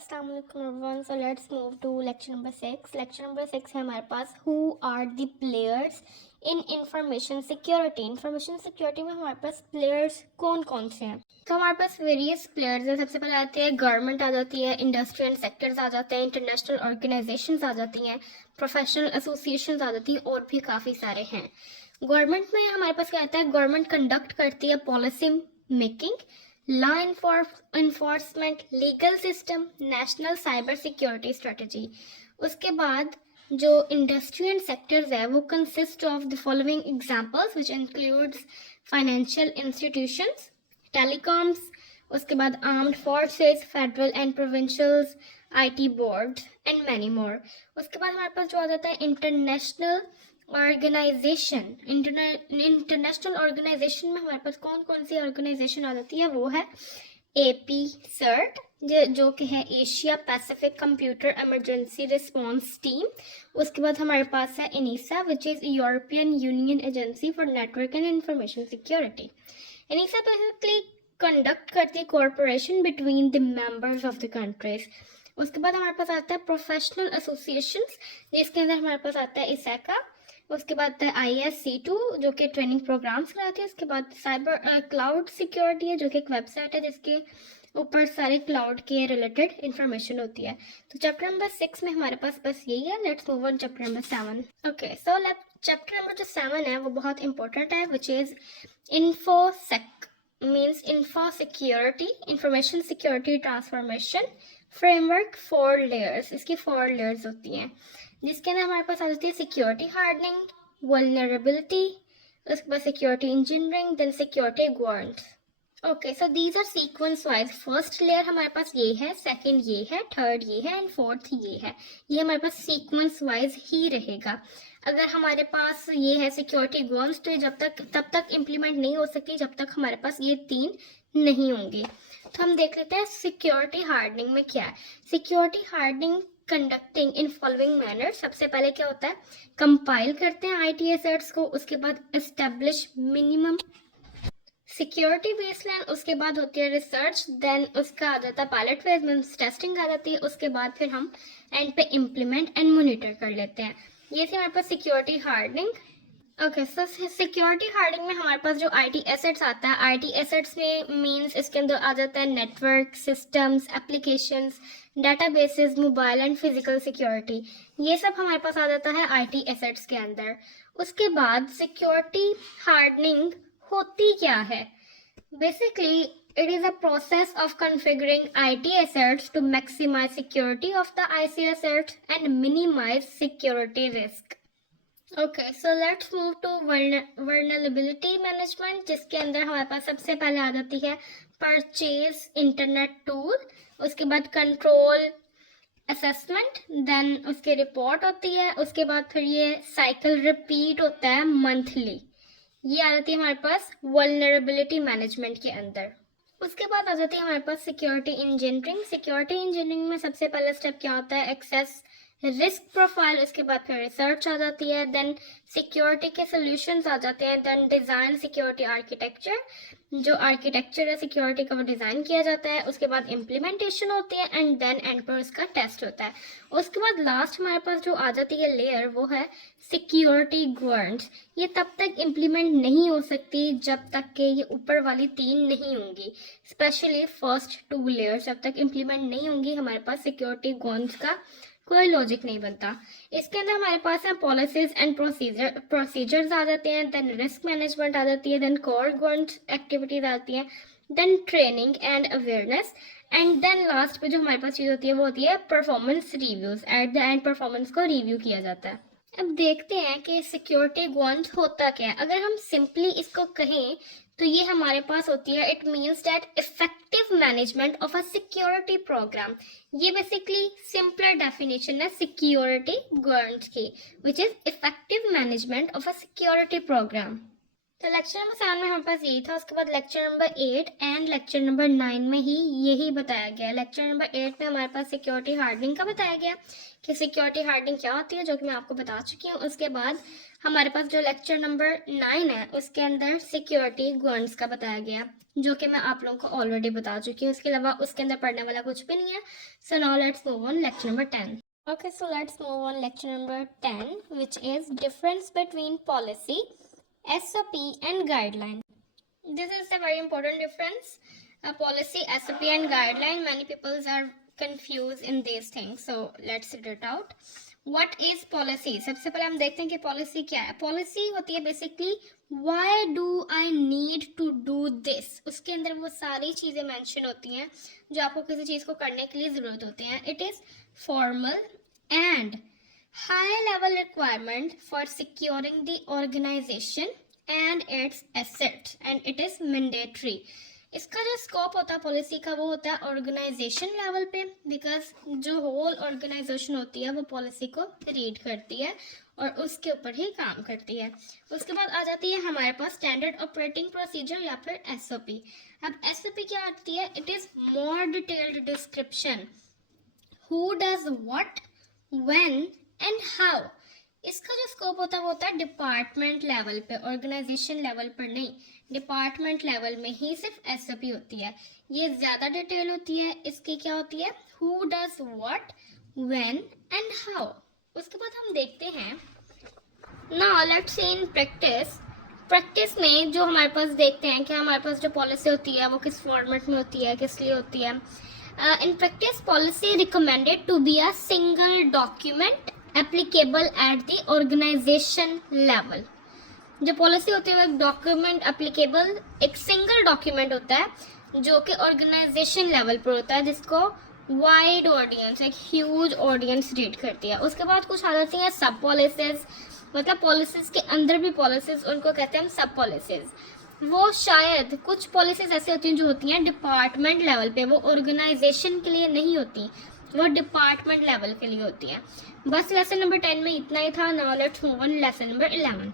अस्सलाम वालेकुम everyone. So let's move to lecture number 6। Lecture number 6 है हमारे पास who are the players in information security. Information security में हमारे पास प्लेयर्स कौन कौन से हैं। तो हमारे पास वेरियस प्लेयर्स हैं। सबसे पहले आते हैं गवर्नमेंट आ जाती है, इंडस्ट्री एंड सेक्टर्स आ जाते हैं, इंटरनेशनल ऑर्गेनाइजेशंस आ जाती हैं, प्रोफेशनल एसोसिएशंस आ जाती हैं और भी काफ़ी सारे हैं। गवर्नमेंट में हमारे पास क्या आता है, गवर्नमेंट कंडक्ट करती है policy making, law enforcement, legal system, national cyber security strategy. उसके बाद जो इंडस्ट्री एंड सेक्टर्स है वो consist of the following examples which includes financial institutions, telecoms, उसके बाद armed forces, federal and provincials, IT board and many more. उसके बाद हमारे पास जो आ जाता है इंटरनेशनल ऑर्गेनाइजेशन। इंटरनेशनल ऑर्गेनाइजेशन में हमारे पास कौन कौन सी ऑर्गेनाइजेशन आ जाती है, वो है एपी सर्ट जो कि है Asia Pacific computer emergency response team. उसके बाद हमारे पास है ENISA which is European Union agency for network and information security. ENISA basically conduct करती है cooperation between the members of the countries. उसके बाद हमारे पास आता है प्रोफेशनल एसोसिएशंस, जिसके अंदर हमारे पास आता है इसेका। उसके बाद ISC2 जो कि ट्रेनिंग प्रोग्राम्स कराती है। उसके बाद साइबर क्लाउड सिक्योरिटी है जो कि एक वेबसाइट है जिसके ऊपर सारे क्लाउड के रिलेटेड इंफॉर्मेशन होती है। तो चैप्टर नंबर 6 में हमारे पास बस यही है। Let's move on chapter number 7। Okay, so chapter number जो 7 है वो बहुत इंपॉर्टेंट है, which is InfoSec, means info security, information security transformation framework, 4 layers. इसकी 4 लेयर्स होती हैं, जिसके अंदर हमारे पास आ जाती है सिक्योरिटी हार्डनिंग, वल्नरेबिलिटी, उसके बाद security engineering, then security governance. Okay, so these are sequence wise. First layer हमारे पास ये है, सेकंड ये है, थर्ड ये है एंड फोर्थ ये है। ये हमारे पास सीक्वेंस वाइज ही रहेगा। अगर हमारे पास ये है सिक्योरिटी गवर्नेंस, तो ये तब तक इम्प्लीमेंट नहीं हो सकती जब तक हमारे पास ये 3 नहीं होंगी। तो हम देख लेते हैं सिक्योरिटी हार्डनिंग में क्या है। Security hardening conducting in following manner. सबसे पहले क्या होता है, कंपाइल करते हैं आईटी एसेट्स को, उसके बाद एस्टेब्लिश मिनिमम सिक्योरिटी बेसलाइन, उसके बाद होती है रिसर्च, देन उसका आ जाता है पायलट फेज में टेस्टिंग आ जाती है, उसके बाद फिर हम एंड पे इम्प्लीमेंट एंड मॉनिटर कर लेते हैं। ये थी हमारे पास security hardening. Okay, so security hardening में हमारे पास जो आईटी एसेट्स आता है, आईटी एसेट्स में मींस इसके अंदर आ जाता है network, systems, applications, databases, mobile and physical security. ये सब हमारे पास आ जाता है आईटी एसेट्स के अंदर। उसके बाद सिक्योरिटी हार्डनिंग होती क्या है? Basically it is a process of configuring IT assets to maximize security of the IC assets and minimize security risk. Okay, so let's move to vulnerability management, जिसके अंदर हमारे पास सबसे पहले आ जाती है परचेज इंटरनेट टूल, उसके बाद कंट्रोल असेसमेंट, देन उसकी रिपोर्ट होती है, उसके बाद फिर ये साइकिल रिपीट होता है मंथली। ये आ जाती है हमारे पास वल्नरेबिलिटी मैनेजमेंट के अंदर। उसके बाद आ जाती है हमारे पास सिक्योरिटी इंजीनियरिंग। सिक्योरिटी इंजीनियरिंग में सबसे पहला स्टेप क्या होता है, एक्सेस रिस्क प्रोफाइल, उसके बाद फिर रिसर्च आ जाती है, देन सिक्योरिटी के सॉल्यूशंस आ जाते हैं, देन डिजाइन सिक्योरिटी आर्किटेक्चर, जो आर्किटेक्चर है सिक्योरिटी का वो डिजाइन किया जाता है, उसके बाद इम्प्लीमेंटेशन होती है एंड देन एंड पर उसका टेस्ट होता है। उसके बाद लास्ट हमारे पास जो आ जाती है लेयर वो है सिक्योरिटी गवर्नेंस। ये तब तक इम्प्लीमेंट नहीं हो सकती जब तक के ये ऊपर वाली 3 नहीं होंगी, स्पेशली फर्स्ट 2 लेयर्स जब तक इम्प्लीमेंट नहीं होंगी हमारे पास सिक्योरिटी गवर्नेंस का कोई लॉजिक नहीं बनता। इसके अंदर हमारे पास है पॉलिसीज एंड प्रोसीजर्स आ जाते हैं, देन रिस्क मैनेजमेंट आ जाती है, देन कोर गवर्नेंस एक्टिविटीज आती हैं, then training and awareness, and then last पे जो हमारे पास चीज होती है वो होती है performance reviews. At the end performance को रिव्यू किया जाता है। अब देखते हैं कि सिक्योरिटी गवर्नेंस होता क्या है। अगर हम सिंपली इसको कहें तो ये हमारे पास होती है, it means that effective management of a security programme. ये बेसिकली सिंपलर डेफिनेशन है सिक्योरिटी गवर्नेंस की, which is effective management of a security programme. तो लेक्चर नंबर 7 में हमारे पास यही था। उसके बाद lecture number 8 and lecture number 9 में ही यही बताया गया। लेक्चर नंबर 8 में हमारे पास सिक्योरिटी हार्डनिंग का बताया गया कि सिक्योरिटी हार्डनिंग क्या होती है, जो कि मैं आपको बता चुकी हूँ। उसके बाद हमारे पास जो लेक्चर नंबर 9 है उसके अंदर सिक्योरिटी गार्ड्स का बताया गया, जो कि मैं आप लोगों को ऑलरेडी बता चुकी हूँ। इसके अलावा उसके अंदर पढ़ने वाला कुछ भी नहीं है। So now let's move on lecture number 10. Okay, so let's move on lecture number 10, which is difference between policy, SOP and guideline. This is a very important difference. Policy, SOP and guideline. Many people are confused in these things. So let's read it out. What is policy? सबसे पहले हम देखते हैं कि policy क्या है. Policy होती है basically why do I need to do this. उसके अंदर वो सारी चीजें mention होती हैं जो आपको किसी चीज को करने के लिए जरूरत होती हैं. It is formal and high level requirement for securing the organization and its assets and it is mandatory. इसका जो स्कोप होता है पॉलिसी का वो होता है ऑर्गेनाइजेशन लेवल पे, बिकॉज जो होल ऑर्गेनाइजेशन होती है वो पॉलिसी को रीड करती है और उसके ऊपर ही काम करती है. उसके बाद आ जाती है हमारे पास स्टैंडर्ड ऑपरेटिंग प्रोसीजर या फिर एसओपी. अब एसओपी क्या आती है? It is more detailed description who does what when and how. इसका जो स्कोप होता है वो होता है डिपार्टमेंट लेवल पे, ऑर्गेनाइजेशन लेवल पर नहीं. डिपार्टमेंट लेवल में ही सिर्फ एसओपी होती है. ये ज्यादा डिटेल होती है. इसकी क्या होती है? Who does what when and how. उसके बाद हम देखते हैं now let's see in practice. Practice में जो हमारे पास देखते हैं कि हमारे पास जो पॉलिसी होती है वो किस फॉर्मेट में होती है, किस लिए होती है. In practice policy recommended to be a single document applicable at the organisation level. जो पॉलिसी होती है वो एक डॉक्यूमेंट एप्लीकेबल, एक सिंगल डॉक्यूमेंट होता है जो कि ऑर्गेनाइजेशन लेवल पर होता है, जिसको वाइड ऑडियंस, एक ह्यूज ऑडियंस रीड करती है. उसके बाद कुछ आ जाती हैं सब पॉलिसीज, मतलब पॉलिसीज के अंदर भी पॉलिसीज, उनको कहते हैं हम सब पॉलिसीज. वो शायद कुछ पॉलिसीज ऐसी होती हैं जो होती हैं डिपार्टमेंट लेवल पे, वो ऑर्गेनाइजेशन के लिए नहीं होती, वो डिपार्टमेंट लेवल के लिए होती है. बस लेसन नंबर 10 में इतना ही था. Now let's move on lesson number 11.